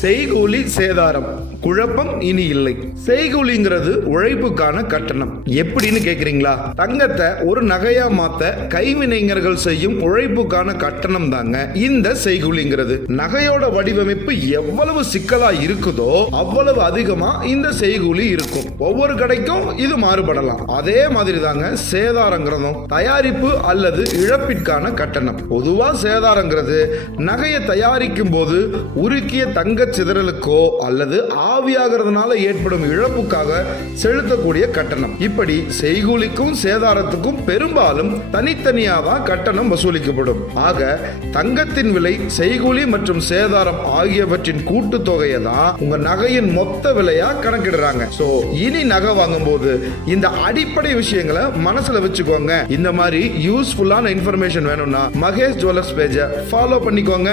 செய்கூலி சேதாரம் குழப்பம் இனி இல்லை. செய்கூலிங்கிறது உழைப்புக்கான கட்டணம். எப்படின்னு கேக்குறீங்களா? தங்கத்தை ஒரு நகையா மாத்த கைவினைஞர்கள் செய்யும் உழைப்புக்கான கட்டணம் தாங்க இந்த செய்கூலிங்கிறது. நகையோட வடிவமைப்பு எவ்வளவு சிக்கலா இருக்குதோ அவ்வளவு அதிகமா இந்த செய்கூலி இருக்கும். ஒவ்வொரு கடைக்கும் இது மாறுபடலாம். அதே மாதிரி தாங்க சேதாரங்கிறதும் தயாரிப்பு அல்லது இழப்பிற்கான கட்டணம். பொதுவா சேதாரங்கிறது நகையை தயாரிக்கும் போது உருக்கிய தங்க சிதறலுக்கோ அல்லது ஆவியாகிறதுனால ஏற்படும் இழப்புக்காக செலுத்தக்கூடிய கட்டணம். இப்படி செய்கூலிக்கும் சேதாரத்துக்கும் பெரும்பாலும் தனித்தனியாக தான் கட்டணம் வசூலிக்கப்படும். ஆக தங்கத்தின் விலை, செய்கூலி மற்றும் சேதாரம் ஆகியவற்றின் கூட்டு தொகையை தான் உங்க நகையின் மொத்த விலையா கணக்கிடுறாங்க. சோ இனி நகை வாங்கும் போது இந்த அடிப்படை விஷயங்களை மனசுல வச்சுக்கோங்க. இந்த மாதிரி யூஸ்ஃபுல்லான இன்ஃபர்மேஷன் வேணும்னா மகேஷ் ஜுவல்லர்ஸ் பேஜை ஃபாலோ பண்ணிக்கோங்க.